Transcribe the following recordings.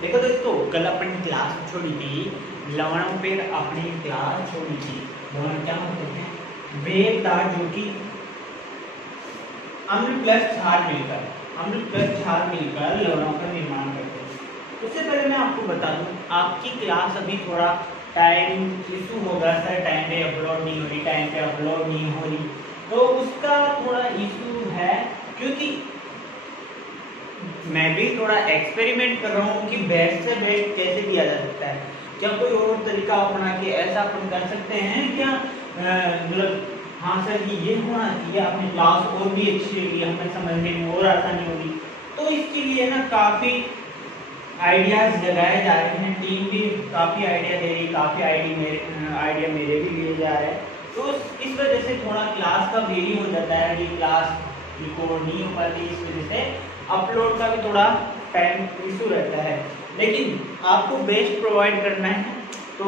देखो दोस्तों, कल अपन क्लास छोड़ी थी, लवणों पर अपनी क्लास छोड़ी थी। लवण क्या होते हैं? वे पदार्थ जो कि अम्ल प्लस क्षार मिलकर लवणों का निर्माण करते हैं। उससे पहले मैं आपको बता दूं, आपकी क्लास अभी थोड़ा टाइम इशू होगा, सर टाइम पे अपलोड नहीं हो रही, तो उसका थोड़ा इशू है, क्योंकि मैं भी थोड़ा एक्सपेरिमेंट कर रहा हूँ कि बेस्ट से बेस्ट कैसे किया जा सकता है। क्या कोई और तरीका अपना के ऐसा अपन कर सकते हैं क्या? मतलब हाँ सर कि ये होना चाहिए, अपनी क्लास और भी अच्छी होगी, हमें समझने में और आसानी होगी। तो इसके लिए ना काफ़ी आइडियाज लगाए जा रहे हैं, टीम भी काफ़ी आइडिया दे रही है, काफ़ी आइडिया मेरे भी लिए जा रहे हैं। तो इस वजह से थोड़ा क्लास का देरी हो जाता है, ये क्लास रिकॉर्ड नहीं हो पाती, इस वजह से अपलोड का भी थोड़ा टाइम इशू रहता है। लेकिन आपको बेस्ट प्रोवाइड करना है, तो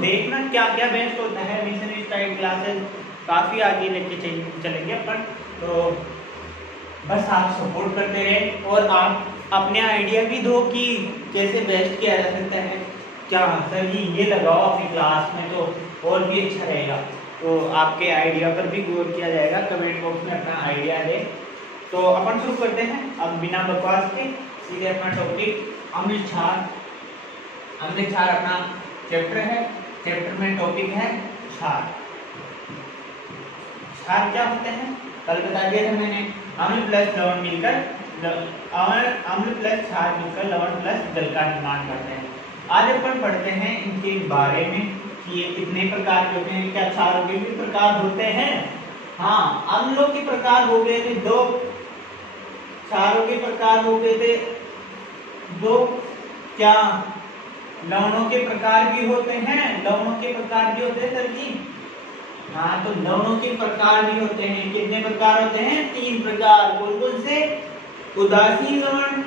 देखना क्या क्या बेस्ट होता है। मिशन स्टाइल क्लासेस काफ़ी आगे लेके चलेंगे अपन, तो बस आप सपोर्ट करते रहे और आप अपने आइडिया भी दो कि कैसे बेस्ट किया जा सकता है। क्या सर जी ये लगाओ अपनी क्लास में तो और भी अच्छा रहेगा, तो आपके आइडिया पर भी गौर किया जाएगा। कमेंट बॉक्स में अपना आइडिया दे। तो अपन शुरू करते हैं अब बिना बकवास के, सीधे अपना टॉपिक अम्ल क्षार अपना चैप्टर है। चैप्टर में टॉपिक है क्षार। क्षार क्या होते हैं कल बता दिया था मैंने। अम्ल प्लस लवण मिलकर अम्ल प्लस क्षार मिलकर लवण प्लस जल का निर्माण करते हैं। आज अपन पढ़ते हैं इनके बारे में कि ये कितने प्रकार के होते हैं। क्या क्षारों के भी प्रकार होते हैं? हाँ, अम्लों के प्रकार हो गए थे दो, क्षारों के प्रकार हो गए थे दो। क्या लवणों के प्रकार भी होते हैं? लवणों के प्रकार भी होते हैं सर जी। हाँ, तो लवणों के प्रकार भी होते हैं। कितने प्रकार होते हैं? 3 प्रकार। कौन कौन से? उदासीन लवण,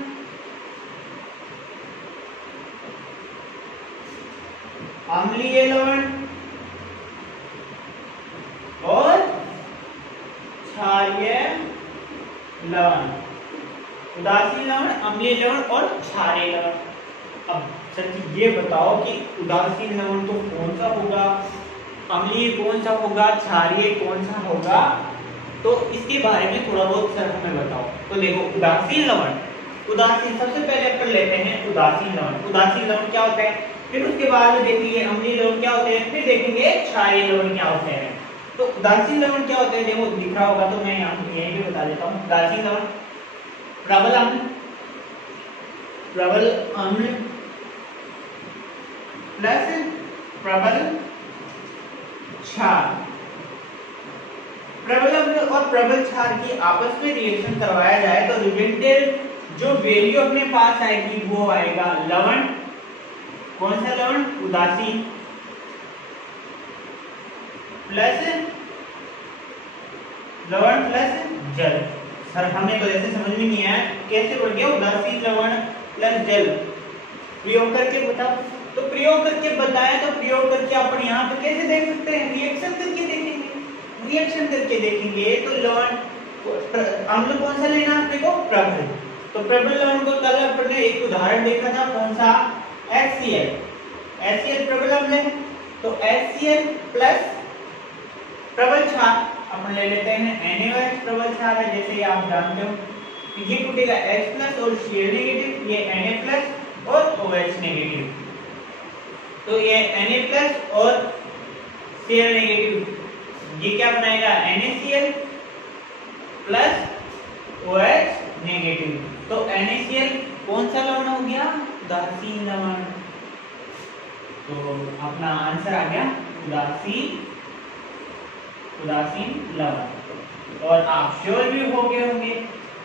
अम्लीय लवण और क्षारीय लवण। उदासीन लवण, अम्लीय लवण और क्षारीय लवण। अब सर जी ये बताओ कि उदासीन लवण तो कौन सा होगा, अम्लीय कौन सा होगा, क्षारीय कौन सा होगा? तो इसके बारे में थोड़ा बहुत सर हमें बताओ। तो देखो, उदासीन लवण, सबसे पहले अपन लेते हैं उदासीन लवण। उदासीन लवण क्या होता है, फिर उसके बाद में देखेंगे अम्लीय लवण क्या होते हैं, फिर देखेंगे क्षारीय लवण क्या होते हैं। तो उदासीन लवण क्या होते हैं, देखो दिख रहा होगा तो मैं यहीं भी बता देता हूँ। उदासीन लवण प्रबल अम्ल प्लस प्रबल क्षार। प्रबल अम्ल और प्रबल क्षार की आपस में रिएक्शन करवाया जाए तो रिजल्टेंट जो वैल्यू अपने पास आएगी वो आएगा लवण। कौन सा लवण? उदासीन प्लस लवण प्लस जल। सर हमें तो ऐसे समझ में नहीं आया कैसे बढ़ गया उदासीन लवण प्लस जल। प्रयोग करके बताओ। तो प्रयोग करके बताएं तो प्रयोग करके अपन यहाँ पे कैसे देख सकते हैं? रिएक्शन करके देखेंगे। रिएक्शन करके देखेंगे तो लवण अम्ल कौन सा लेना अपने को? प्रबल। तो प्रबल लवण को कल अपन ने एक उदाहरण देखा था, कौन सा? HCl प्रबल अम्ल है, तो HCl प्लस प्रबल क्षार अपन ले लेते हैं NaOH प्रबल क्षार है, जैसे ये आप जानते हो। तो ये टूटेगा H प्लस और Cl नेगेटिव, ये Na प्लस और OH नेगेटिव। तो ये Na प्लस और Cl नेगेटिव, ये क्या बनाएगा? NaCl plus OH negative. तो NaCl कौन सा लवण हो गया? उदासीन लवण। तो अपना आंसर आ गया उदासीन लवण। और आप श्योर भी हो गए होंगे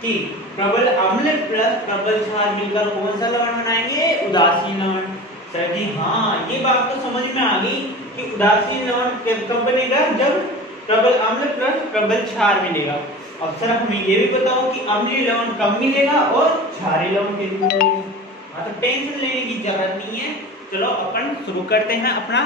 कि प्रबल अम्ल प्लस प्रबल क्षार मिलकर कौन सा लवण बनाएंगे? उदासीन लवण। सर जी हाँ, ये बात तो समझ में आ गई कि उदासीन लवण कब बनेगा? जब प्रबल अम्ल प्लस प्रबल क्षार मिलेगा। अब सर हमें ये भी बताओ कि अम्लीय लवण कब मिलेगा और क्षारीय लवण कितने मिलेगा? हाँ, तो टेंशन लेने की जरूरत नहीं है। चलो अपन शुरू करते हैं अपना।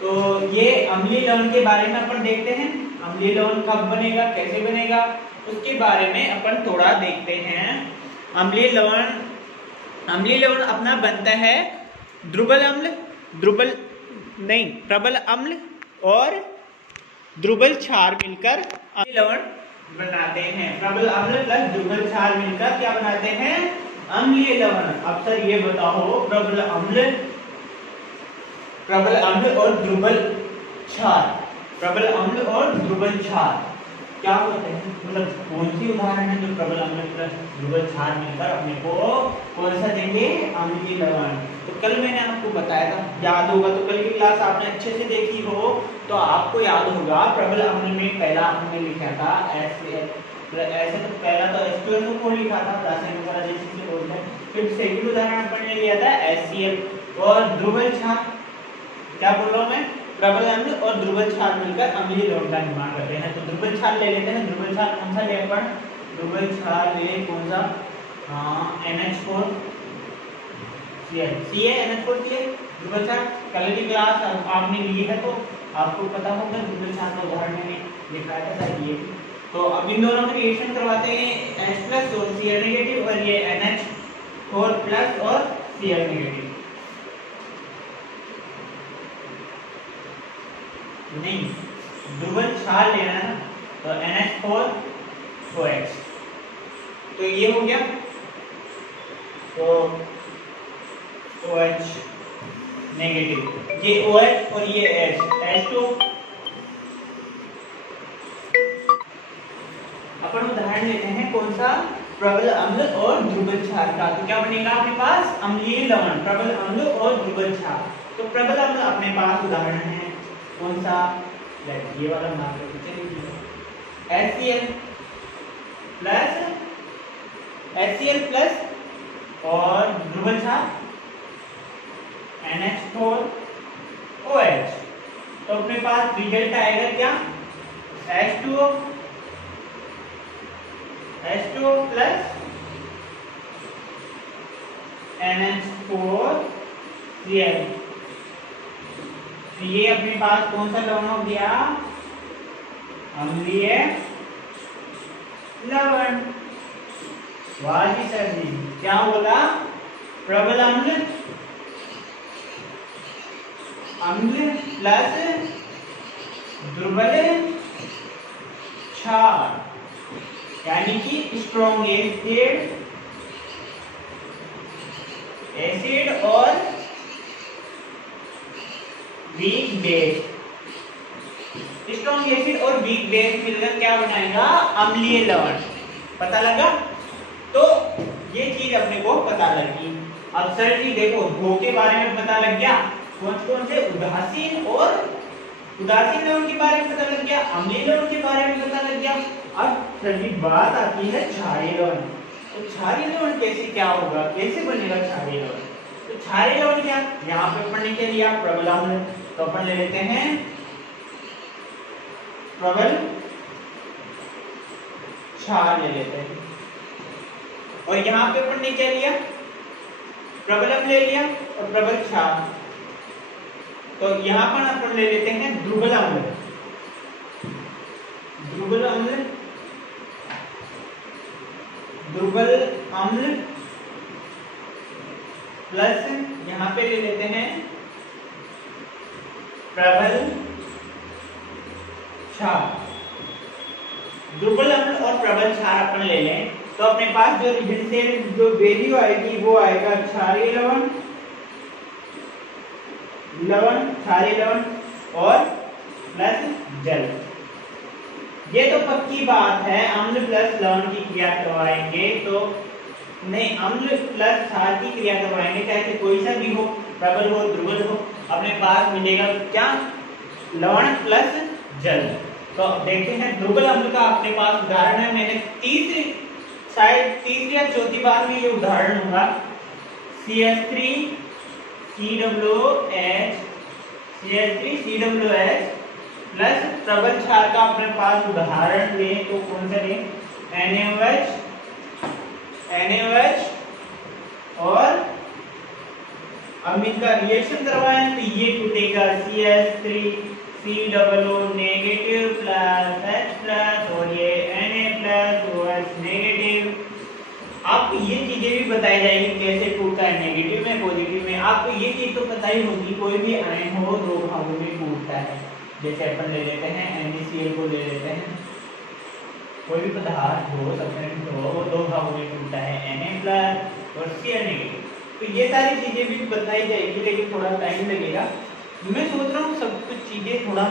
तो ये अम्लीय लवण के बारे में अपन देखते हैं। अम्लीय लवण कब बनेगा, कैसे बनेगा, उसके बारे में अपन थोड़ा देखते हैं। अम्लीय लवण अम्लीय लवण अपना बनता है प्रबल अम्ल और द्रुबल क्षार मिलकर अम्लीय लवण बनाते हैं। प्रबल अम्ल प्लस द्रुबल क्षार मिलकर क्या बनाते हैं? अम्लीय लवण। अब सर ये बताओ, प्रबल अम्ल और द्रुबल क्षार क्या होते हैं? मतलब कौन सी उदाहरण है जो प्रबल अम्ल प्लस द्रुबल क्षार मिलकर अपने को कौन सा देंगे? अम्लीय लवण। तो कल मैंने आपको बताया था, याद होगा तो कल की क्लास आपने अच्छे से देखी हो तो आपको याद होगा प्रबल अम्ल में पहला हमने लिखा था ऐसे तो पहला तो H2SO को लिखा था रासायनिक पराजयशील से बोलते हैं। फिर सेकंड उदाहरण अपन ने लिया था HCl और द्रुबल क्षार। क्या बोल रहा हूं मैं? प्रबल अम्ल और द्रुबल क्षार मिलकर अम्लीय लवण का निर्माण करते हैं। तो द्रुबल क्षार ले लेते हैं। द्रुबल क्षार कौन सा ले अपन? द्रुबल क्षार ले कौन सा? NH4 NH4 द्रुबल क्षार कल की क्लास आपने ली है तो आपको पता होगा द्रुबल क्षार का उदाहरण मैंने दिखाया था ये। तो अब इन दोनों का रिएक्शन करवाते हैं, H+ और Cl नेगेटिव और ये NH4+ और Cl नेगेटिव। नहीं, द्रुबल क्षार लेना है तो NH4OH। तो ये हो गया, तो OH नेगेटिव, ये OH और ये H2। अपन उदाहरण लेते हैं कौन सा? प्रबल अम्ल और द्रुबल क्षार का। तो क्या बनेगा अपने पास? अम्लीय लवण, प्रबल अम्ल और द्रुबल क्षार। तो प्रबल अम्ल अपने पास उदाहरण है कौन सा? ये वाला मार्क करके चलिए, HCl प्लस और द्रुबल क्षार NH4OH। तो अपने पास रिजल्ट आएगा क्या? H2O plus NH4Cl। ये अपने पास कौन सा लवण हो गया? अम्लीय लवण। वाह जी सर जी, क्या बोला? प्रबल अम्ल प्लस द्रुबल क्षार यानी कि स्ट्रॉन्ग एसिड और वीक बेस। स्ट्रॉन्ग एसिड और वीक बेस मिलकर क्या बनाएगा? अम्लीय लवण। पता लगा? तो ये चीज अपने को पता लगी। अब सर जी देखो, दो के बारे में पता लग गया, कौन से? उदासीन लवण के बारे में पता लग गया, अम्लीय लवण के बारे में पता लग गया। अब सर जी बात आती है क्षारीय लवण। तो क्षारीय लवण क्या होगा? कैसे बनेगा क्षारीय लवण? तो क्षारीय लवण क्या? यहाँ पे अपन ने क्या लिया? प्रबल अम्ल। तो अपन ले लेते हैं प्रबल क्षार ले लेते हैं, और यहाँ पे अपन ने क्या लिया? प्रबल अम्ल ले लिया और प्रबल क्षार। तो यहाँ पर अपन ले लेते हैं द्रुबल अम्ल। द्रुबल अम्ल प्लस यहाँ पे ले लेते हैं प्रबल क्षार। द्रुबल अम्ल और प्रबल क्षार अपन ले लें तो अपने पास जो रिजल्टेंट जो वैल्यू आएगी वो आएगा क्षारीय लवण क्षारीय लवण और प्लस जल। ये तो पक्की बात है, अम्ल प्लस लवण की क्रिया करवाएंगे तो नहीं, अम्ल प्लस क्षार की क्रिया करवाएंगे, चाहे कोई सा भी हो, प्रबल हो द्रुबल हो, अपने पास मिलेगा क्या? लवण प्लस जल। तो देखते हैं द्रुबल अम्ल का अपने पास उदाहरण है। मैंने तीसरी या चौथी बार में ये उदाहरण होगा। CH3COOH प्लस प्रबल क्षार का अपने पास उदाहरण लें तो कौन सा लें? NaOH और अब इनका रिएक्शन करवाएं तो ये टूटेगा CH3COO negative plus H plus और ये Na प्लस OH नेगेटिव। आपको ये चीजें भी बताई जाएगी कैसे टूटता आपको ये चीज तो पता ही होगी, कोई भी आयन हो दो भागों में टूटता है। जैसे अपन ले लेते हैं NaCl को ले लेते हैं, कोई भी पदार्थ हो सब्सटेंस हो वो दो भागों में टूटता है, Na+ और Cl-। तो ये सारी चीजें भी बताई जाएगी, लेकिन थोड़ा टाइम लगेगा। मैं सोच रहा हूँ सब कुछ चीजें थोड़ा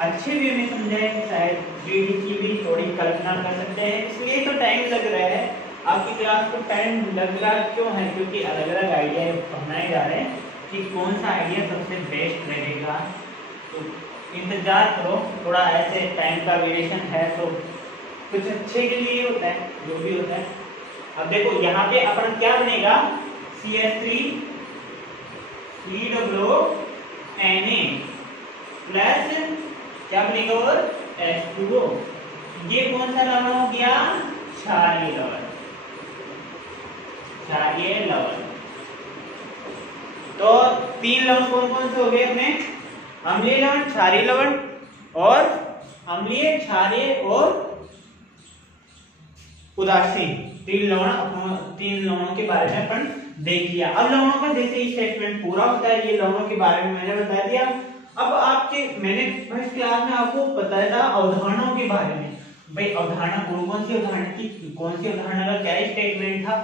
अच्छे वे में समझाए, शायद जीडी की भी थोड़ी कल्पना कर सकते हैं, इसलिए तो टाइम लग रहा है। आपकी क्लास को टाइम लग रहा क्यों है? क्योंकि अलग अलग आइडिया बनाए जा रहे हैं कि कौन सा आइडिया सबसे बेस्ट रहेगा। तो इंतजार करो, थोड़ा ऐसे टाइम का वेरिएशन है तो कुछ अच्छे के लिए होता है, जो भी होता है। अब देखो यहाँ पे अपन क्या बनेगा, CH3 COO प्लस क्या बनेगा और H2O। ये कौन सा लवण हो गया? क्षारीय लवण, क्षारीय लवण। तो तीन लवण कौन कौन से हो गए अपने? अम्लीय लवण, क्षारीय लवण और अम्लीय, क्षारीय और उदासीन। तीन लवणों के बारे में अपन देख लिया। अब लवणों का जैसे स्टेटमेंट पूरा होता है, ये लवणों के बारे में मैंने बता दिया। अब मैंने फर्स्ट क्लास में आपको बताया था अवधारणाओं के बारे में। भाई अवधारणा कौन सी अवधारणा की, कौन सी अवधारणा का क्या स्टेटमेंट था,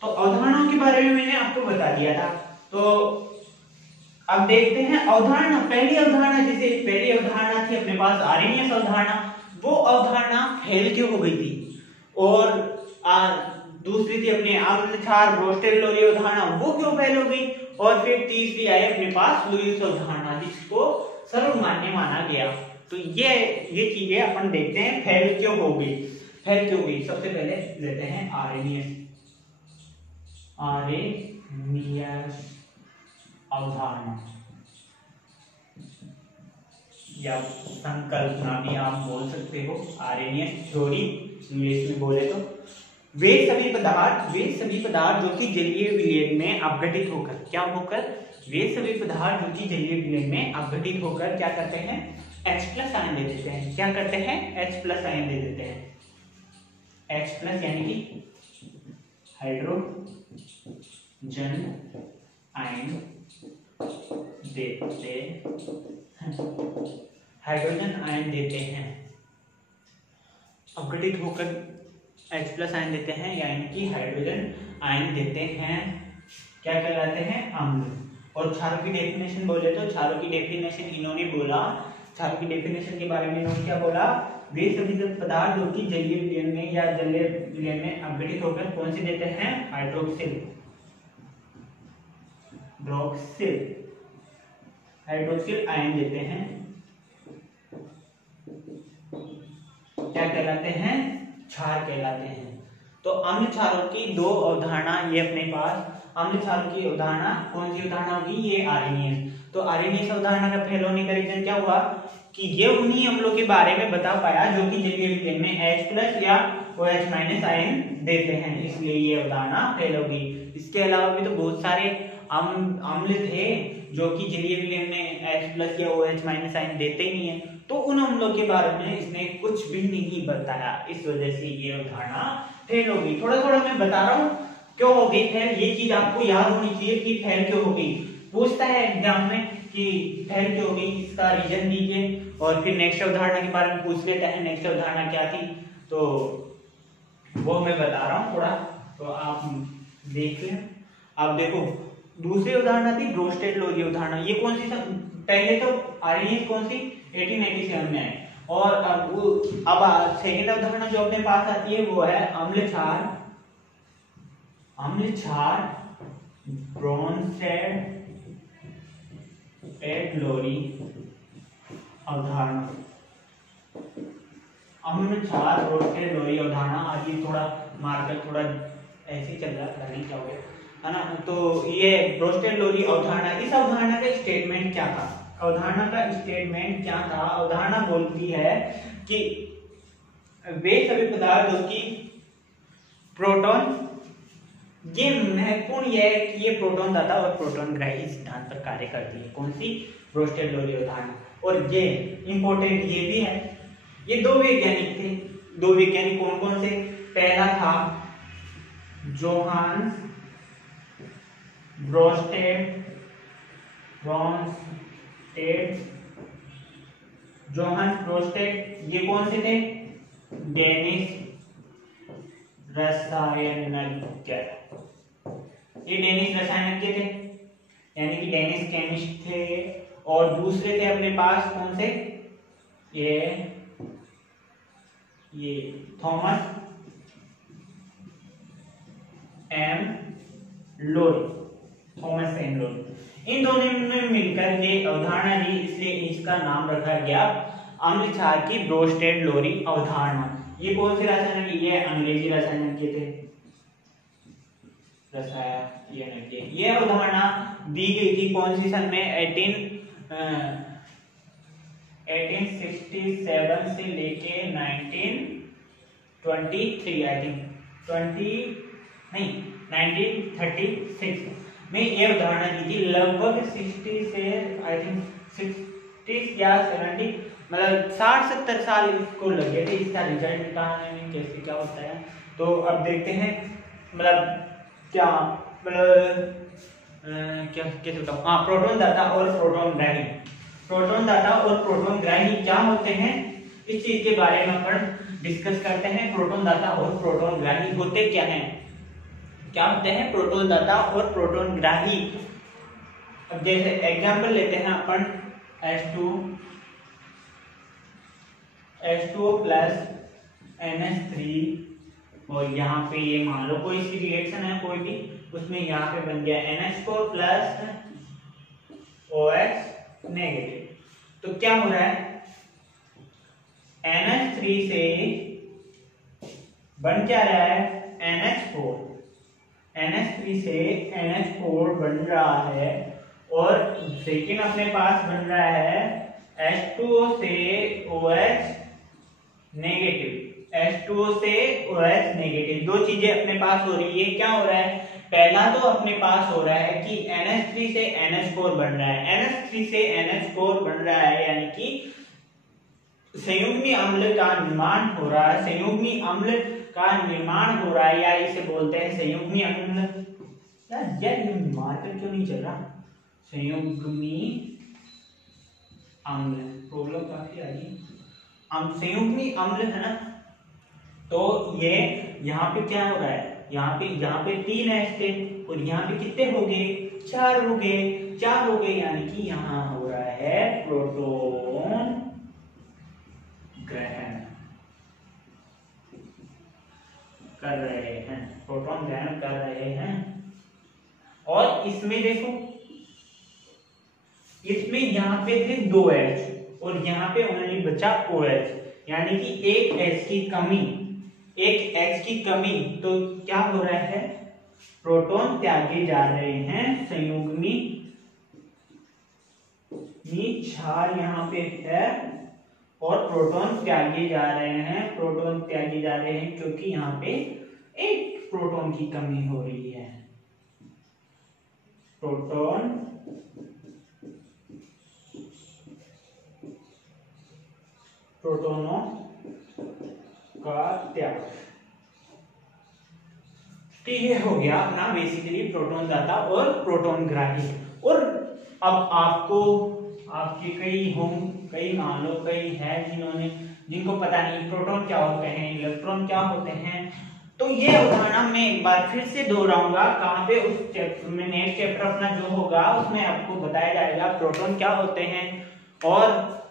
तो अवधारणाओं के बारे में मैंने आपको बता दिया था। तो अब देखते हैं अवधारणा। पहली अवधारणा, जैसे पहली अवधारणा थी अपने पास आर्यनियस अवधारणा, वो अवधारणा फेल क्यों हो गई थी? और दूसरी थी अपने अम्ल क्षार ब्रोस्टेल-लोरी अवधारणा, वो क्यों फेल हो गई? और फिर तीसरी आई अपने पास लुईस अवधारणा, जिसको सर्वमान्य माना गया। तो ये चीजें अपन देखते हैं फेल क्यों हो गई, फेल क्यों हुई। सबसे पहले लेते हैं आर्यनियस अवधारणा या संकल्पना भी आप बोल सकते हो, आर्यनियस थ्योरी इंग्लिश में बोले तो। वे सभी पदार्थ जो कि जलीय विलयन में अपघटित होकर क्या होकर, वे सभी पदार्थ जो कि जलीय विलयन में अपघटित होकर क्या करते हैं? H+ आयन दे देते हैं। क्या करते हैं? H+ आयन दे देते हैं। H+ यानी कि हाइड्रोजन आयन देते हैं, अपघटित होकर H+ आयन देते हैं, यानी कि हाइड्रोजन आयन देते हैं। क्या कहलाते हैं? अम्ल। और क्षारों की डेफिनेशन बोले तो क्षारों की डेफिनेशन इन्होंने बोला, क्षारों की डेफिनेशन के बारे में इन्होंने क्या बोला? वे सभी पदार्थ जो कि जलीय विलयन में या जलीय विलयन में अपघटित होकर कौन से देते हैं? हाइड्रोक्सिल आयन देते हैं। क्या कहलाते हैं? क्षार कहलाते हैं। तो अम्ल क्षारों की दो अवधारणा ये अपने पास। अम्ल क्षारों की अवधारणा कौन सी अवधारणा होगी? ये आर्यनियस। तो आर्यनियस अवधारणा का फेल होने का रीजन क्या हुआ कि ये उन्हीं अम्लों के बारे में बता पाया जो कि जलीय विलयन में H+ या OH- आयन देते हैं, इसलिए ये अवधारणा फेल होगी। इसके अलावा भी तो बहुत सारे अम्ल थे जो कि जलीय विलयन में H+ या OH- आयन देते ही नहीं है, तो उन अम्लों के बारे में इसने कुछ भी नहीं बताया, इस वजह से ये अवधारणा फेल हो गई। थोड़ा थोड़ा मैं बता रहा हूँ क्यों हो गई फेल, ये चीज आपको याद होनी चाहिए कि फेल क्यों हो गई। पूछता है एग्जाम में कि फेल क्यों हो गई, इसका रीजन दीजिए, और फिर नेक्स्ट अवधारणा के बारे में पूछ लेता है, नेक्स्ट अवधारणा क्या थी, तो वो मैं बता रहा हूँ थोड़ा, तो आप देख लें। अब देखो दूसरी अवधारणा थी ब्रोस्टेल-लोरी अवधारणा। ये कौन सी? पहले तो आर्यनियस कौन सी? 1887 में आई, और अब सेकेंड अवधारणा जो अपने पास आती है वो है अम्ल क्षार ब्रोस्टेल-लोरी अवधारणा। अम्ल क्षार ब्रोस्टेल-लोरी अवधारणा। आज ये थोड़ा मार्कर थोड़ा ऐसे ही चल रहा है, नहीं क्या हो गया है ना। तो ये ब्रोस्टेल-लोरी अवधारणा, इस अवधारणा का स्टेटमेंट क्या था? अवधारणा बोलती है कि वे सभी पदार्थ जो कि प्रोटॉन, ये महत्वपूर्ण यह है कि ये प्रोटॉन दाता और प्रोटॉन ग्राही सिद्धांत पर कार्य करती है। कौन सी? ब्रोस्टेल-लोरी अवधारणा। और ये इंपॉर्टेंट ये भी है, ये दो वैज्ञानिक थे। दो वैज्ञानिक कौन कौन से? पहला था जोहान्स जोहान ब्रोस्टेड, ये कौन से थे? डेनिश रसायनज्ञ। ये डेनिश रसायनज्ञ थे, यानी कि डेनिश केमिस्ट थे। और दूसरे थे अपने पास कौन से? ये थॉमस एम लोरी। इन दोनों ने मिलकर ये अवधारणा दी, इसलिए इसका नाम रखा गया अम्ल क्षार की ब्रोस्टेड लोरी अवधारणा। ये कौन से रसायनज्ञ? ये अंग्रेजी रसायनज्ञ थे, रसायनज्ञ। ये अवधारणा दी गई थी कौन सी सन में? 1867 से लेके 1923 आई थिंक 1936 में ये अवधारणा दी थी। लगभग 60 से आई थिंक 60 या 70 मतलब 60-70 साल इसको लगे थे इसका रिजल्ट निकालने में, कैसे क्या होता है। तो अब देखते हैं मतलब क्या कैसे बताऊं। हाँ, प्रोटॉन दाता और प्रोटॉन ग्राही। प्रोटॉन दाता और प्रोटॉन ग्राही क्या होते हैं, इस चीज के बारे में अपन डिस्कस करते हैं। प्रोटॉन दाता और प्रोटॉन ग्राही होते क्या हैं? क्या होते हैं प्रोटॉन दाता और प्रोटॉन ग्राही? अब जैसे एग्जांपल लेते हैं अपन H2O प्लस NH3, और यहाँ पे ये मान लो कोई सी रिएक्शन है कोई भी, उसमें यहाँ पे बन गया NH4 प्लस OH नेगेटिव। तो क्या हो रहा है? NH3 से बन क्या रहा है? NH4। NH3 से NH4 बन रहा है, और सेकेंड अपने पास बन रहा है H2O से OH नेगेटिव। H2O से OH नेगेटिव, दो चीजें अपने पास हो रही है। क्या हो रहा है? पहला तो अपने पास हो रहा है कि NH3 से NH4 बन रहा है, NH3 से NH4 बन रहा है, यानी कि संयुग्मी अम्ल का निर्माण हो रहा है। संयुग्मी अम्ल का निर्माण हो रहा है, या इसे बोलते हैं संयुग्मी अम्ल। यार ये मार्कर क्यों नहीं चल रहा? संयुग्मी अम्ल, प्रॉब्लम काफी आ रही है। संयुग्मी अम्ल है ना, तो ये यहाँ पे क्या हो रहा है? यहाँ पे 3 H थे, और यहाँ पे कितने हो गए? 4 हो गए, यानी कि यहाँ हो रहा है प्रोटॉन ग्रहण कर रहे हैं, प्रोटॉन ग्रहण कर रहे हैं। और इसमें देखो, इसमें यहाँ पे थे 2 H, और यहाँ पे ओनली बचा OH, यानी कि एक H की कमी। तो क्या हो रहा है? प्रोटॉन त्यागे जा रहे हैं, संयुग्मी क्षार यहाँ पे है, और प्रोटॉन त्यागे जा रहे हैं, क्योंकि यहाँ पे एक प्रोटॉन की कमी हो रही है। प्रोटोनों का त्याग। तो ये हो गया अपना बेसिकली प्रोटॉन दाता और प्रोटॉन ग्राही। और अब आपके कई मान लो कई है जिनको पता नहीं प्रोटॉन क्या होते हैं, इलेक्ट्रॉन क्या होते हैं। तो ये अवधारणा मैं एक बार फिर से दोहराऊंगा, कहाँ पे? उस चैप्टर में, नेक्स्ट चैप्टर अपना जो होगा उसमें आपको बताया जाएगा प्रोटॉन क्या होते हैं और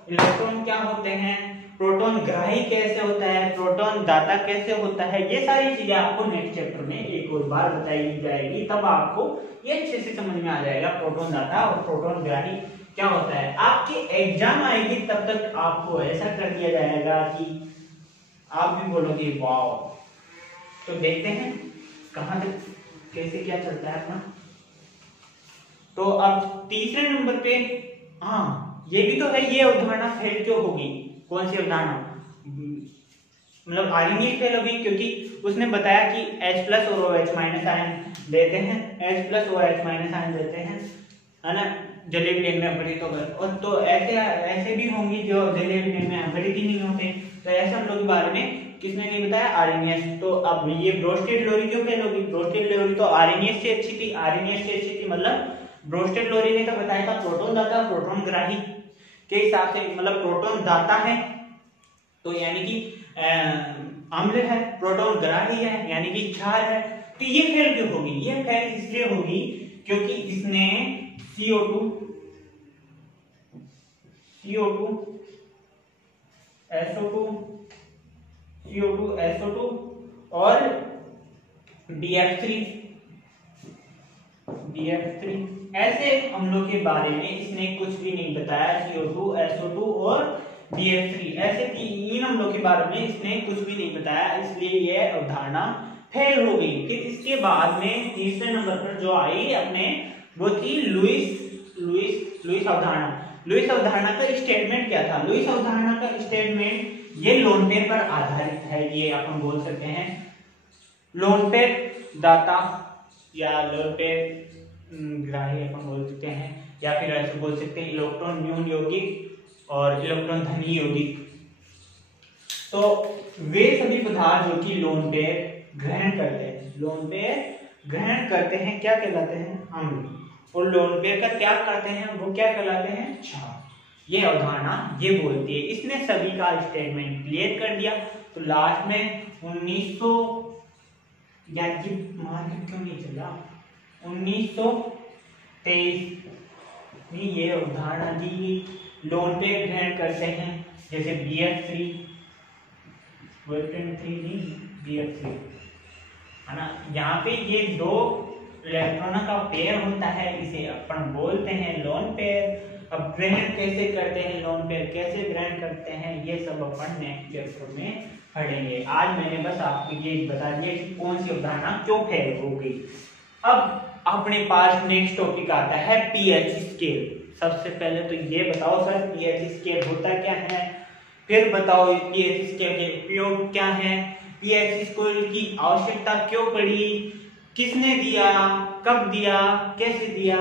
इलेक्ट्रॉन क्या होते हैं, प्रोटॉन ग्राही कैसे होता है, प्रोटॉन दाता कैसे होता है। ये सारी चीजें आपको नेक्स्ट चैप्टर में एक और बार बताई जाएगी, तब आपको ये अच्छे से समझ में आ जाएगा प्रोटॉन दाता और प्रोटॉन ग्राही क्या होता है। आपकी एग्जाम आएगी तब तक आपको ऐसा कर दिया जाएगा कि आप भी बोलोगे वाओ। तो देखते हैं कहां तक कैसे क्या चलता है अपना। तो अब तीसरे नंबर पे, हाँ ये भी तो है, ये अवधारणा फेल क्यों होगी? कौन सी अवधारणा? मतलब आर्गेनिक फेल होगी क्योंकि उसने बताया कि H प्लस और OH माइनस आयन देते हैं, H plus OH minus ion देते हैं, है ना, जलीय विलयन में अपघटित होकर। और तो ऐसे भी होंगी जो जलीय विलयन में अपघटित ही नहीं होते। तो ऐसे हम लोग के बारे में किसने नहीं बताया? आर्हेनियस। तो अब ये ब्रोस्टेड लोरी क्यों फेल होगी? ब्रोस्टेड लोरी तो आर्हेनियस से अच्छी थी, आर्हेनियस से अच्छी थी, मतलब ब्रोस्टेड लोरी ने तो बताया था प्रोटॉन दाता प्रोटॉन ग्राही के हिसाब से, मतलब प्रोटॉन दाता है तो यानी कि अम्ल है, प्रोटॉन ग्राही है यानी कि क्षार है। तो ये फेल क्यों होगी? ये फेल इसलिए होगी क्योंकि इसने CO2 SO2 और BF3 ऐसे अम्लों के बारे में इसने कुछ भी नहीं बताया। CO2 SO2 और BF3 ऐसे तीन अम्लों के बारे में इसने कुछ भी नहीं बताया, इसलिए यह अवधारणा फेल हो गई। फिर इसके बाद में तीसरे नंबर पर जो आई अपने, वो थी लुईस अवधारणा। लुईस अवधारणा का स्टेटमेंट क्या था? लुईस अवधारणा का स्टेटमेंट ये लोन पेयर पर आधारित है, ये अपन बोल सकते हैं। लोन पेयर दाता या लोन पेयर ग्राही अपन बोल सकते हैं, या फिर ऐसे बोल सकते हैं इलेक्ट्रॉन न्यून यौगिक और इलेक्ट्रॉन धनी यौगिक। तो वे सभी पदार्थ जो कि लोन पेयर ग्रहण करते हैं, लोन पेयर ग्रहण करते हैं, क्या कहलाते हैं? अम्ल। और लोन पेयर का त्याग करते हैं, वो क्या कहलाते हैं? क्षार। ये अवधारणा ये बोलती है। इसने सभी का स्टेटमेंट क्लियर कर दिया। तो लास्ट में 1900 मार्केट क्यों नहीं चला, 1923 में ये अवधारणा दी, लोन पेयर ग्रहण करते हैं जैसे BF3 BF3 है ना। यहाँ पे ये दो इलेक्ट्रॉनों का पेयर होता है, इसे अपन बोलते हैं लोन पेयर। अब ग्रहण कैसे करते हैं, लोन पेयर कैसे ग्रहण करते हैं, ये सब अपन नेक्स्ट चैप्टर में पढ़ेंगे। आज मैंने बस आपको ये बता दिया कि कौन सी अवधारणा क्यों फेल हो गई। अब अपने पास नेक्स्ट टॉपिक आता है पीएच स्केल। सबसे पहले तो ये बताओ सर पीएच स्केल होता क्या है, फिर बताओ पीएच स्केल के उपयोग क्या है, पीएच स्केल की आवश्यकता क्यों पड़ी, किसने दिया, कब दिया, कैसे दिया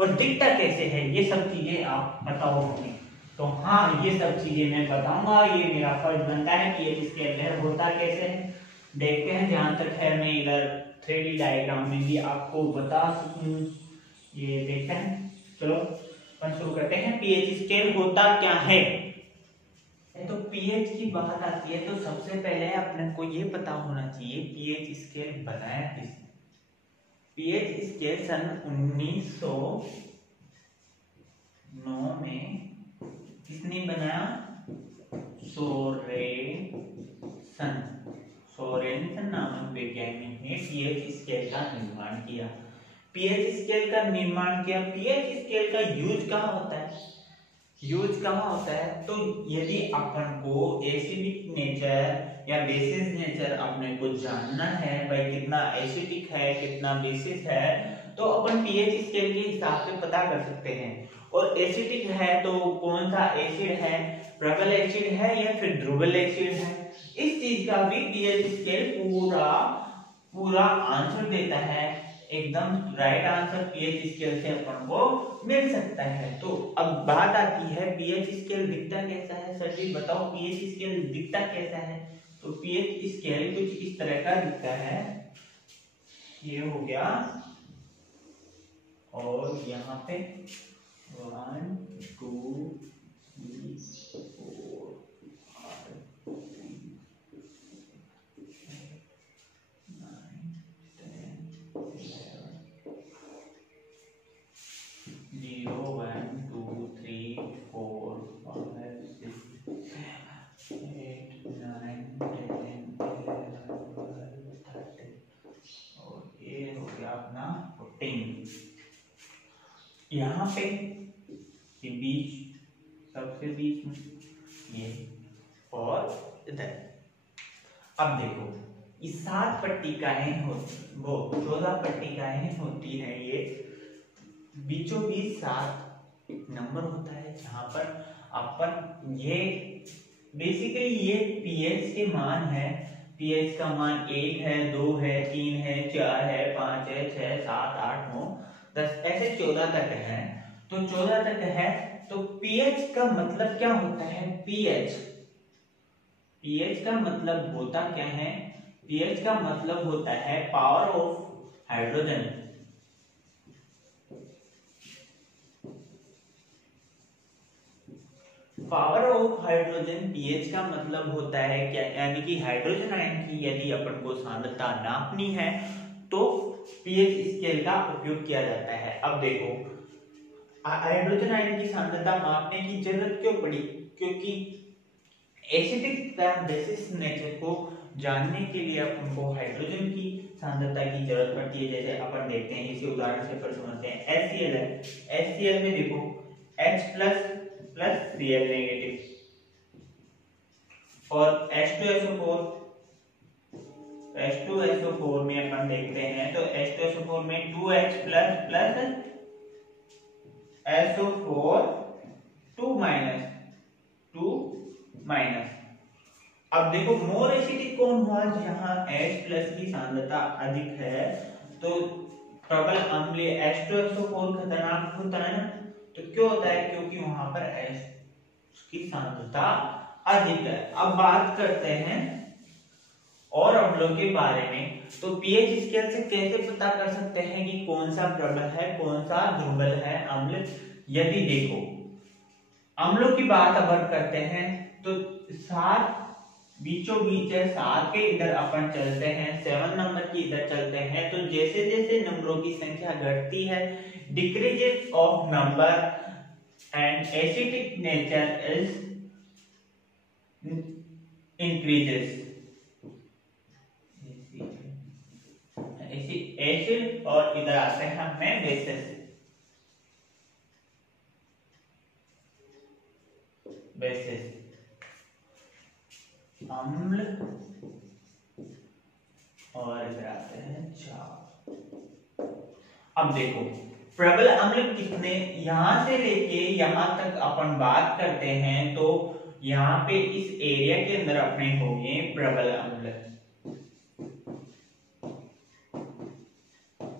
और दिखता कैसे है, ये सब चीजें आप बताओगे। तो हाँ ये सब चीजें मैं बताऊंगा, ये मेरा फर्ज बनता है। पीएच स्केल होता कैसे है देखते हैं, जहां तक है मैं इधर 3D डायग्राम में भी आपको बता सकूं, ये देखते हैं। चलो अपन शुरू करते हैं। पीएच स्केल होता क्या है? तो पीएच की बात आती है तो सबसे पहले अपने को ये पता होना चाहिए पीएच स्केल बनाया किसने। पीएच स्केल सन 1909 में किसने बनाया? सोरेनसन नामक वैज्ञानिक ने पीएच स्केल का निर्माण किया। पीएच स्केल का निर्माण किया। पीएच स्केल का यूज कहाँ होता है? यूज कहाँ होता है? तो यदि अपन को एसिडिक नेचर या बेसिस नेचर अपने को जानना है, भाई कितना एसिडिक है कितना बेसिस है, तो अपन पीएच स्केल के हिसाब से पता कर सकते हैं। और एसिडिक है तो कौन सा एसिड है, प्रबल एसिड है या फिर ध्रुवल एसिड है, इस चीज का भी पीएच स्केल पूरा आंसर देता है। एकदम राइट आंसर पीएच स्केल से अपन को मिल सकता है। तो अब बात आती है पीएच स्केल दिखता कैसा है? सर जी बताओ पीएच स्केल दिखता कैसा है? तो पीएच स्केल कुछ इस तरह का दिखता है, ये हो गया, और यहाँ पे 1 2 3 4 5 0 1 2 3 4 5 6 7 8 9 10 11 12 13 और ये हो गया अपना 14। यहाँ पे ये बीच, सबसे बीच में ये, और इधर। अब देखो ये 7 पट्टिकाएं होती, वो 14 पट्टिकाएं होती हैं, ये बीचों बीच 7 एक नंबर होता है जहां पर अपन ये बेसिकली ये पीएच के मान है। पीएच का मान 1 है, 2 है, 3 है, 4 है, 5 है, 6 7 8 9 10 ऐसे 14 तक है। तो 14 तक है तो पीएच का मतलब क्या होता है? पीएच पीएच का मतलब होता क्या है? पीएच का मतलब होता है power of hydrogen. Power of hydrogen pH का मतलब होता है क्या, यानी कि हाइड्रोजन आयन की यदि अपन को सांद्रता नापनी है तो पीएच स्केल का उपयोग किया जाता है। अब देखो हाइड्रोजन आयन की सांद्रता मापने की जरूरत क्यों पड़ी? क्योंकि एसिडिक तथा बेसिस नेचर को जानने के लिए अपन को हाइड्रोजन की सांद्रता की जरूरत पड़ती है। जैसे अपन देखते हैं, इसी उदाहरण से अपन समझते हैं। HCl है, HCl में देखो H plus plus Cl negative, और H2SO4 में अपन देखते हैं तो H2SO4 में 2H plus plus SO4 2 minus. अब देखो मोर एसिडिक कौन हुआ? जहां H प्लस की सांद्रता अधिक है तो प्रबल अम्ल H2SO4 खतरनाक होता है ना। तो क्यों होता है? क्योंकि वहां पर H की सांद्रता अधिक है। अब बात करते हैं और अम्लों के बारे में। तो पीएच स्केल से कैसे पता कर सकते हैं कि कौन सा प्रबल है कौन सा दुर्बल है अम्ल? यदि देखो अम्लों की बात अगर करते हैं तो 7 बीचों बीच है, 7 के इधर अपन चलते हैं, 7 नंबर की इधर चलते हैं, तो जैसे जैसे नंबरों की संख्या घटती है, decreases of number and acidic nature is increases. Acid और इधर आते हैं हमें बेसिस। अम्ल और इधर आते हैं क्षार। अब देखो प्रबल अम्ल कितने, यहां से लेके यहां तक अपन बात करते हैं तो यहाँ पे इस एरिया के अंदर अपने होंगे प्रबल अम्ल।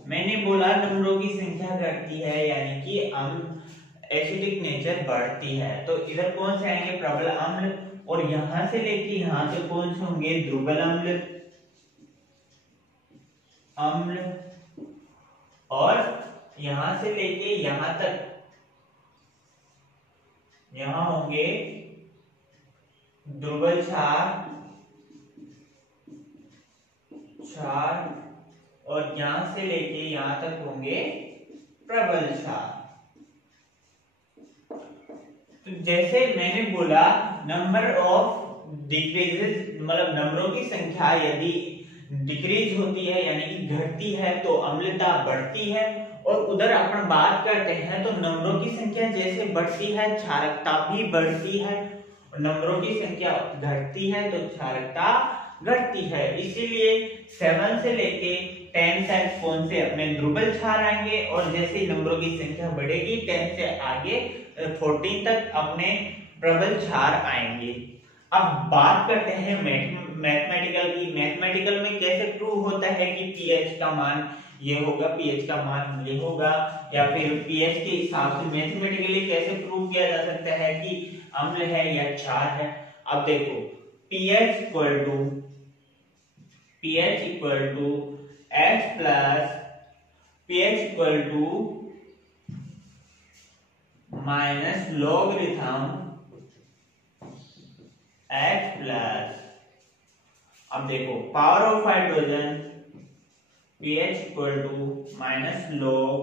मैंने बोला नंबरों की संख्या घटती है यानी कि एसिडिक नेचर बढ़ती है, तो इधर कौन से आएंगे? प्रबल अम्ल। और यहां से लेके यहां तक कौन से होंगे? दुर्बल अम्ल। और यहां से लेके यहां तक यहां होंगे दुर्बल क्षार, और यहां से लेके यहां तक होंगे प्रबल क्षार। तो जैसे मैंने बोला नंबर ऑफ डिक्रीजेस, मतलब नंबरों की संख्या यदि डिक्रीज होती है यानी कि घटती है तो अम्लता बढ़ती है, और उधर अपन बात करते हैं तो नंबरों की संख्या जैसे बढ़ती है क्षारकता भी बढ़ती है, और नंबरों की संख्या घटती है तो क्षारकता घटती है। इसीलिए 7 से लेके 10 तक कौन से अपने दुर्बल क्षार आएंगे, और जैसे ही नंबरों की संख्या बढ़ेगी 10 से आगे 14 तक अपने प्रबल क्षार आएंगे। अब बात करते हैं मैथमेटिकल की। मैथमेटिकल में कैसे प्रूव होता है कि पीएच का मान ये होगा, पीएच का मान ये होगा, या फिर पीएच के हिसाब से मैथमेटिकली कैसे प्रूव किया जा सकता है कि अम्ल है या क्षार है। अब देखो pH equal to H plus pH equal to minus logarithm H plus. अब देखो power of hydrogen pH equal to minus log,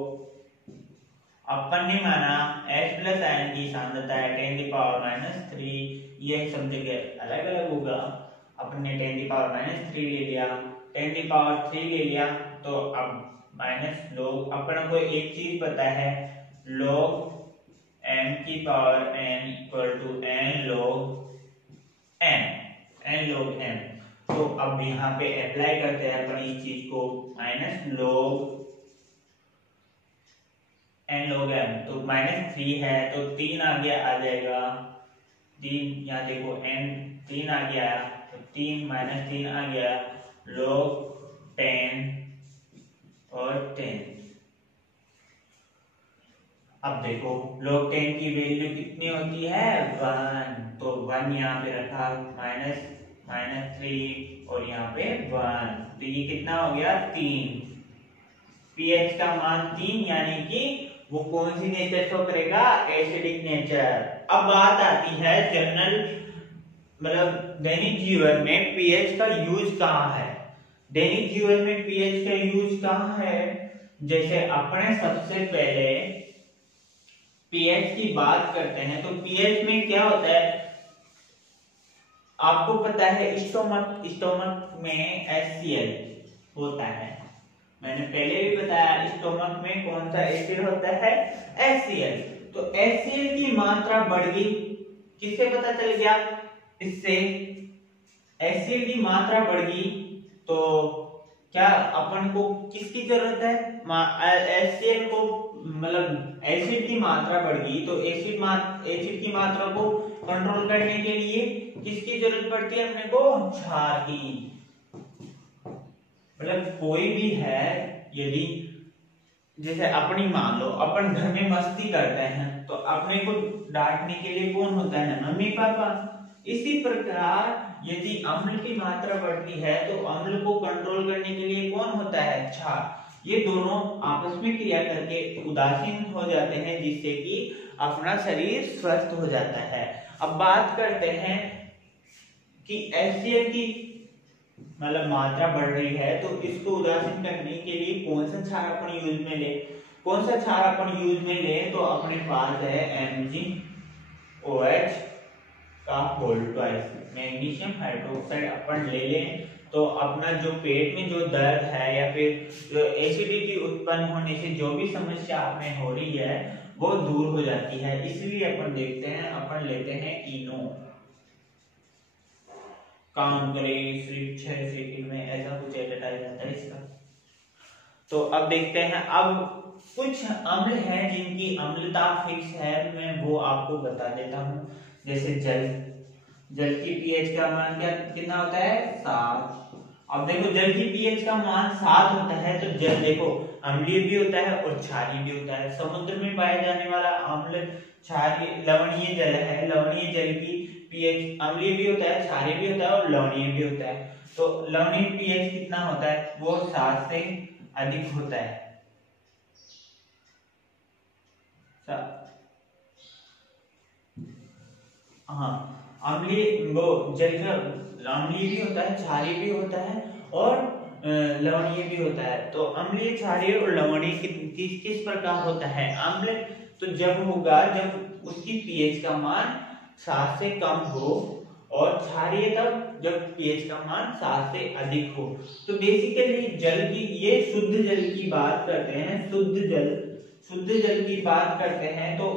अपन ने माना H प्लस आयन की सांद्रता है 10⁻⁻3, यह सब जगह अलग अलग होगा। अपन ने 10⁻³ ले लिया, 10⁻³ ले लिया, तो अब माइनस लॉग, अपन को एक चीज पता है log m⁻n equal to n log m। तो अब यहाँ पे अप्लाई करते हैं अपन इस चीज को, minus log n log m, तो -3 है तो 3 आगे आ जाएगा, 3 यहाँ देखो n 3 आ गया तो 3 -3 आ गया, log 10 और 10। अब देखो log 10 की वैल्यू कितनी होती है? 1, तो 1 यहाँ पे रखा, माइनस -3 और यहाँ पे 1, तो ये कितना हो गया 3। पीएच का मान 3, यानी कि वो कौन सी नेचर शो करेगा, एसिडिक नेचर। अब बात आती है जनरल मतलब दैनिक जीवन में पीएच का यूज कहाँ है। दैनिक जीवन में पीएच का यूज कहाँ है, जैसे अपने सबसे पहले पीएच की बात करते हैं तो पीएच में क्या होता है आपको पता है, स्टोमक में HCl होता है। मैंने पहले भी बताया स्टोमक में कौन सा एसिड होता है, HCl। तो HCl की मात्रा बढ़ गई, किससे पता चल गया, इससे HCl की मात्रा बढ़ गई तो क्या अपन को किसकी जरूरत है, HCl को मतलब एसिड की मात्रा बढ़ गई तो एसिड की मात्रा को कंट्रोल करने के लिए किसकी जरूरत पड़ती है अपने को, क्षार की। मतलब कोई भी है, यदि जैसे अपनी मान लो अपन घर में मस्ती करते हैं तो अपने को डांटने के लिए कौन होता है, मम्मी पापा। इसी प्रकार यदि अम्ल की मात्रा बढ़ती है तो अम्ल को कंट्रोल करने के लिए कौन होता है, क्षार। ये दोनों आपस में क्रिया करके उदासीन हो जाते हैं, जिससे कि अपना शरीर स्वस्थ हो जाता है। अब बात करते हैं कि HCl की मतलब मात्रा बढ़ रही है तो इसको उदासीन करने के लिए कौन सा क्षार अपन यूज में ले, कौन सा क्षार अपन यूज में ले, तो अपने पास है MgOH का होल ट्वाइस, मैग्नीशियम हाइड्रोक्साइड अपन ले लें तो अपना जो पेट में जो दर्द है या फिर एसिडिटी उत्पन्न होने से जो भी समस्या आप में हो रही है वो दूर हो जाती है। इसलिए अपन देखते हैं, अपन लेते हैं इनो। काउंट करें सिर्फ 6 सेकंड में, ऐसा कुछ एडवर्टाइज आता है इसका। तो अब देखते हैं, अब कुछ अम्ल हैं जिनकी अम्लता फिक्स है, मैं वो आपको बता देता हूँ। जैसे जल की पीएच का मान क्या कितना होता है, 7। अब देखो जल की पीएच का मान 7 होता है तो जल देखो अम्लीय भी होता है और क्षारीय भी होता है। समुद्र में पाए जाने वाला अम्ल क्षारीय लवणीय जल है, लवणीय जल की पीएच अम्लीय भी होता है, क्षारीय भी होता है और लवणीय भी होता है। तो लवणीय पीएच कितना होता है, वो 7 से अधिक होता है। हाँ, अम्लीय वो जल का अम्लीय भी होता है, क्षारीय भी होता है और लवणीय भी होता है। तो अम्लीय, क्षारीय और लवणीय किस प्रकार होता है अम्ल, तो जब होगा जब उसकी पीएच का मान 7 से कम हो, और क्षारीय तब जब पीएच का मान 7 से अधिक हो। तो बेसिकली जल की, ये शुद्ध जल की बात करते हैं, शुद्ध जल की बात करते हैं तो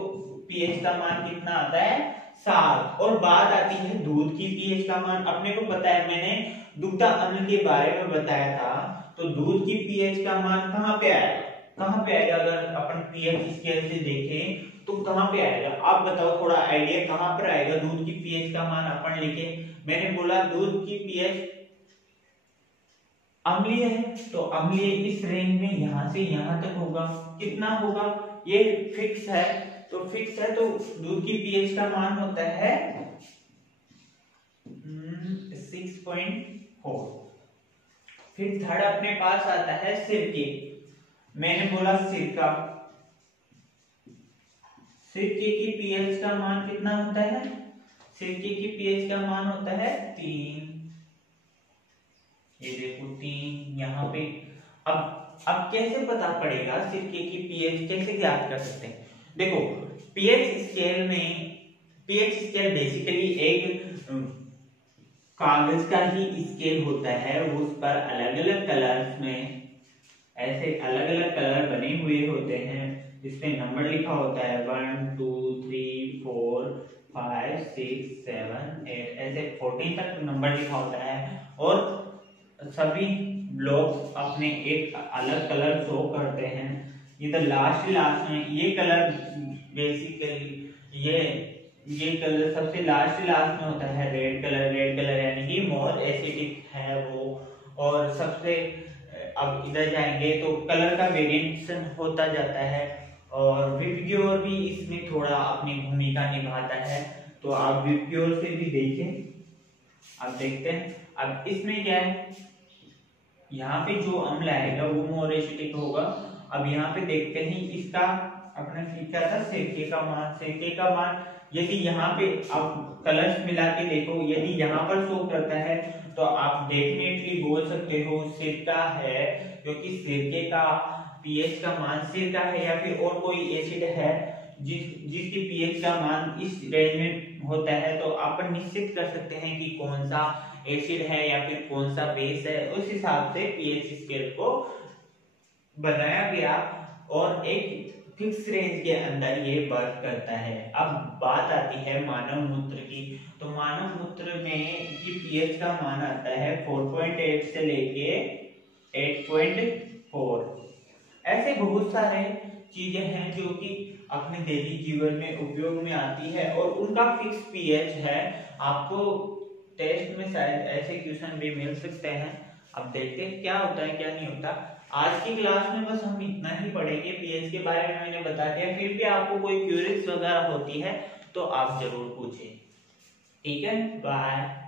पीएच का मान कितना आता है, 7। और बात आती है दूध की पीएच का मान। अपने को पता है, मैंने दुग्धा अम्ल के बारे में बताया था, तो दूध की पीएच का मान कहाँ पे आएगा, अगर अपन पीएच स्केल से देखें तो कहाँ पे आएगा, आप बताओ, थोड़ा आइडिया कहाँ पर आएगा दूध की पीएच का मान अपन लेके। मैंने बोला दूध की पीएच अम्लीय है तो अम्लीय इस रेंज में यहां से यहां तक होगा, कितना होगा, ये फिक्स है। तो फिक्स है तो दूध की पीएच का मान होता है 6.4। फिर थर्ड अपने पास आता है सिरके। मैंने बोला सिरके की पीएच का मान कितना होता है, सिरके की पीएच का मान होता है 3। ये देखो 3 यहाँ पे। अब कैसे पता पड़ेगा सिरके की पीएच, कैसे ज्ञात कर सकते हैं। देखो पीएच स्केल बेसिकली एक कागज का ही स्केल होता है, उस पर अलग अलग कलर्स में ऐसे अलग अलग कलर बने हुए होते हैं, जिसमें नंबर लिखा होता है 1 2 3 4 5 6 7 8 ऐसे 14 तक नंबर लिखा होता है। और सभी ब्लॉक अपने एक अलग कलर शो करते हैं। इधर लास्ट में ये कलर बेसिकली ये कलर सबसे लास्ट में होता है रेड कलर यानी कि मोर एसिडिक है वो। और सबसे अब इधर जाएंगे तो कलर का वेरिएशन होता जाता है, और विपग्योर भी इसमें थोड़ा अपनी भूमिका निभाता है। तो आप विपग्योर से भी देखें, अब देखते हैं, अब इसमें क्या है, यहाँ पे जो अम्ल आएगा वो मोर एसिडिक होगा। अब यहाँ पे देखते हैं इसका अपना क्या था, सिरके का मान, सिरके का मान यदि यहाँ पे आप कलर्स मिला के देखो, यदि यहाँ पर शो करता है तो आप डेफिनेटली बोल सकते हो सिरका है, क्योंकि सिरके का पीएच का मान सिरका है, या फिर और कोई एसिड है जिसकी पीएच का मान इस रेंज में होता है, तो आप निश्चित कर सकते हैं कि कौन सा एसिड है या फिर कौन सा बेस है। उस हिसाब से पीएच स्केल को बनाया गया और एक फिक्स रेंज के अंदर ये वर्क करता है। अब बात आती है मानव मूत्र की, तो मानव मूत्र में की पीएच का मान आता है 4.8 से लेके 8.4। ऐसे बहुत सारे चीजें हैं जो कि अपने डेली जीवन में उपयोग में आती है और उनका फिक्स पीएच है। आपको टेस्ट में शायद ऐसे क्वेश्चन भी मिल सकते हैं। अब देखते हैं क्या होता है क्या नहीं होता। आज की क्लास में बस हम इतना ही पढ़ेंगे, पीएच के बारे में मैंने बता दिया। फिर भी आपको कोई क्वेरीज वगैरह होती है तो आप जरूर पूछें। ठीक है, बाय।